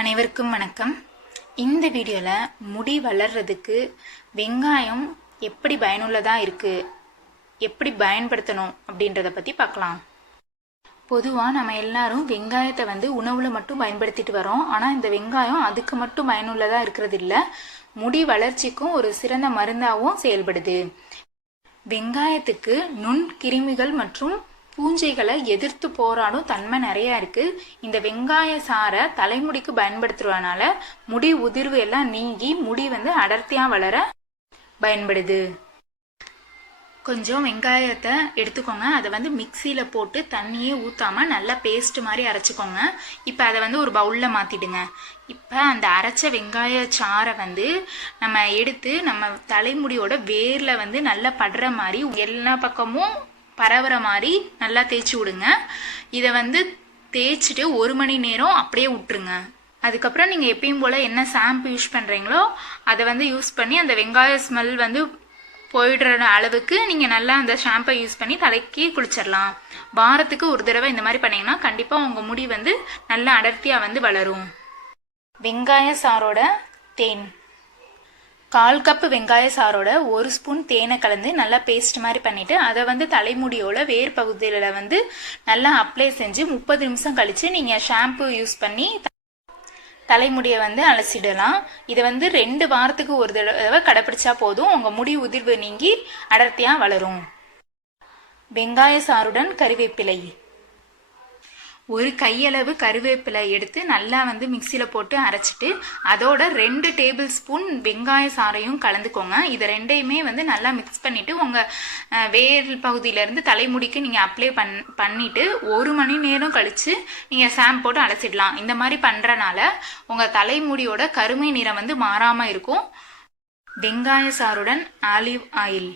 அனைவருக்கும் வணக்கம். இந்த வீடியோவில் முடி வளர்றதுக்கு வெங்காயம் எப்படி பயனுள்ளதாக இருக்குது, எப்படி பயன்படுத்தணும் அப்படின்றத பற்றி பார்க்கலாம். பொதுவாக நம்ம எல்லாரும் வெங்காயத்தை உணவில் மட்டும் பயன்படுத்திட்டு வரோம். ஆனால் இந்த வெங்காயம் அதுக்கு மட்டும் பயனுள்ளதாக இருக்கிறது இல்லை, முடி வளர்ச்சிக்கும் ஒரு சிறந்த மருந்தாகவும் செயல்படுது. வெங்காயத்துக்கு நுண் கிருமிகள் மற்றும் பூஞ்சைகளை எதிர்த்து போராடும் தன்மை நிறையா இருக்குது. இந்த வெங்காய சாறை தலைமுடிக்கு பயன்படுத்துறதுனால முடி உதிர்வு எல்லாம் நீங்கி முடி அடர்த்தியாக வளர பயன்படுது. கொஞ்சம் வெங்காயத்தை எடுத்துக்கோங்க. அதை மிக்சியில் போட்டு தண்ணியே ஊற்றாமல் நல்லா பேஸ்ட் மாதிரி அரைச்சிக்கோங்க. இப்போ அதை ஒரு பவுலில் மாற்றிடுங்க. இப்போ அந்த அரைச்ச வெங்காய சாறை நம்ம எடுத்து நம்ம தலைமுடியோட வேரில் நல்லா படுற மாதிரி எல்லா பக்கமும் பரவுற மாதிரி நல்லா தேய்ச்சி விடுங்க. இதை தேய்ச்சிட்டு 1 மணி நேரம் அப்படியே விட்டுருங்க. அதுக்கப்புறம் நீங்கள் எப்பயும் போல் என்ன ஷாம்பு யூஸ் பண்ணுறீங்களோ அதை யூஸ் பண்ணி அந்த வெங்காய ஸ்மெல் போயிடுற அளவுக்கு நீங்கள் நல்லா அந்த ஷாம்பை யூஸ் பண்ணி தலைக்கு குளிச்சிடலாம். வாரத்துக்கு ஒரு தடவை இந்த மாதிரி பண்ணிங்கன்னா கண்டிப்பாக உங்கள் முடி நல்லா அடர்த்தியாக வளரும். வெங்காய சாரோட தேன் 1/4 கப் வெங்காய சாரோட 1 ஸ்பூன் தேனை கலந்து நல்லா பேஸ்ட் மாதிரி பண்ணிவிட்டு அதை தலைமுடியோட வேர் பகுதியில் நல்லா அப்ளை செஞ்சு 30 நிமிஷம் கழித்து நீங்கள் ஷாம்பு யூஸ் பண்ணி தலைமுடியை அலசிடலாம். இதை 2 வாரத்துக்கு ஒரு தடவை கடைப்பிடிச்சா போதும், உங்கள் முடி உதிர்வு நீங்கி அடர்த்தியாக வளரும். வெங்காய சாறுடன் கறிவேப்பிலை 1 கையளவு கருவேப்பிலை எடுத்து நல்லா மிக்சியில் போட்டு அரைச்சிட்டு அதோட 2 டேபிள் ஸ்பூன் வெங்காய சாறையும் கலந்துக்கோங்க. இதை ரெண்டையுமே நல்லா மிக்ஸ் பண்ணிவிட்டு உங்கள் வேர் பகுதியிலேருந்து தலைமுடிக்கு நீங்கள் அப்ளை பண்ணிவிட்டு 1 மணி நேரம் கழித்து நீங்கள் ஷாம்பு போட்டு அலசிடலாம். இந்த மாதிரி பண்ணுறனால உங்கள் தலைமுடியோட கருமை நிறம் மாறாமல் இருக்கும். வெங்காய சாறுடன் ஆலிவ் ஆயில்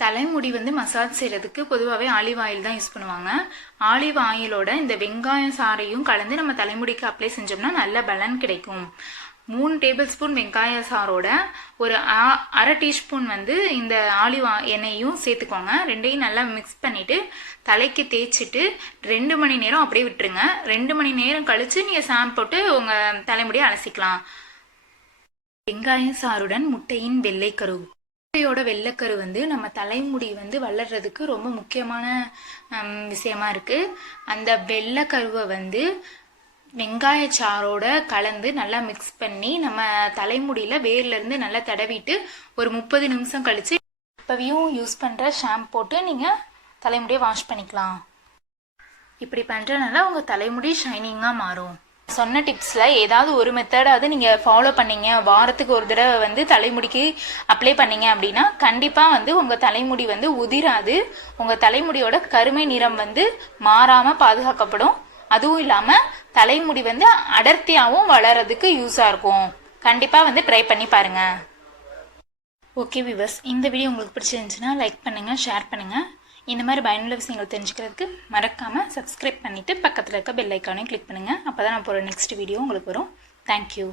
தலைமுடி மசாஜ் செய்கிறதுக்கு பொதுவாகவே ஆலிவ் ஆயில் தான் யூஸ் பண்ணுவாங்க. ஆலிவ் ஆயிலோட இந்த வெங்காயம் சாறையும் கலந்து நம்ம தலைமுடிக்கு அப்ளை செஞ்சோம்னா நல்ல பலன் கிடைக்கும். 3 டேபிள் ஸ்பூன் வெங்காய சாரோட ஒரு 1/2 டீஸ்பூன் இந்த ஆலிவ் எண்ணெயும் சேர்த்துக்கோங்க. ரெண்டையும் நல்லா மிக்ஸ் பண்ணிவிட்டு தலைக்கு தேய்ச்சிட்டு 2 மணி நேரம் அப்படியே விட்டுருங்க. 2 மணி நேரம் கழித்து நீங்கள் ஷாம்பு போட்டு உங்கள் தலைமுடியை அலசிக்கலாம். வெங்காய சாறுடன் முட்டையின் வெள்ளைக்கரு முட்டையோட வெள்ளைக்கரு நம்ம தலைமுடி வளர்றதுக்கு ரொம்ப முக்கியமான விஷயமா இருக்கு. அந்த வெள்ளைக்கருவை வெங்காய சாரோட கலந்து நல்லா மிக்ஸ் பண்ணி நம்ம தலைமுடியில வேர்ல இருந்து நல்லா தடவிட்டு ஒரு 30 நிமிஷம் கழிச்சு இப்பவும் யூஸ் பண்ற ஷாம்பு போட்டு நீங்க தலைமுடியை வாஷ் பண்ணிக்கலாம். இப்படி பண்றதுனால உங்க தலைமுடி ஷைனிங்கா மாறும். சொன்ன டிப்ஸில் ஏதாவது ஒரு மெத்தடாவது நீங்கள் ஃபாலோ பண்ணீங்க, வாரத்துக்கு ஒரு தடவை தலைமுடிக்கு அப்ளை பண்ணீங்க அப்படின்னா கண்டிப்பாக உங்கள் தலைமுடி உதிராது. உங்கள் தலைமுடியோட கருமை நிறம் மாறாமல் பாதுகாக்கப்படும். அதுவும் இல்லாமல் தலைமுடி அடர்த்தியாகவும் வளர்கிறதுக்கு யூஸாக இருக்கும். கண்டிப்பாக ட்ரை பண்ணி பாருங்கள். ஓகே வியூவர்ஸ், இந்த வீடியோ உங்களுக்கு பிடிச்சிருந்துச்சுன்னா லைக் பண்ணுங்கள், ஷேர் பண்ணுங்கள். இந்த மாதிரி பயனுள்ள விஷயங்கள் தெரிஞ்சுக்கிறதுக்கு மறக்காமல் சப்ஸ்கிரைப் பண்ணிவிட்டு பக்கத்தில் இருக்க பெல் ஐக்கானையும் கிளிக் பண்ணுங்கள். அப்போ தான் நான் போகிற நெக்ஸ்ட் வீடியோ உங்களுக்கு வரும். தேங்க்யூ.